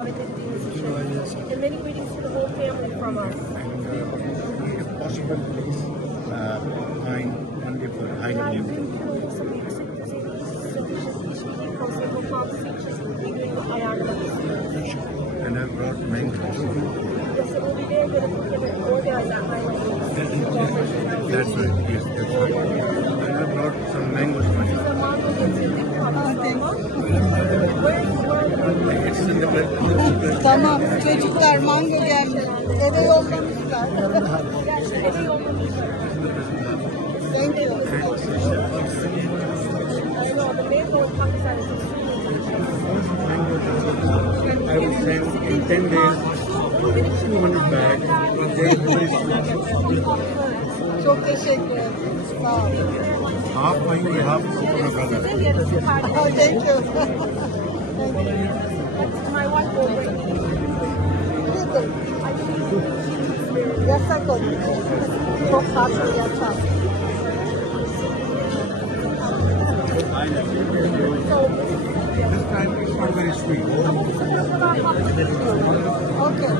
And many greetings to the whole family from us. If possible, please find only for high name. And I brought mangoes. That's right, yes, that's right. And I brought some mangoes for you. It's in the bed. Tamam, çocuklar mango geldi. Eve yollamışlar. Thank you. I will send in 10 days 200 bags. Çok teşekkür ederim. Sağ olun. Half for you, half for my brother. Oh, thank you. My wife will bring me. Yasak olur. Çok fazla yasak. This time it's not very sweet. Okay.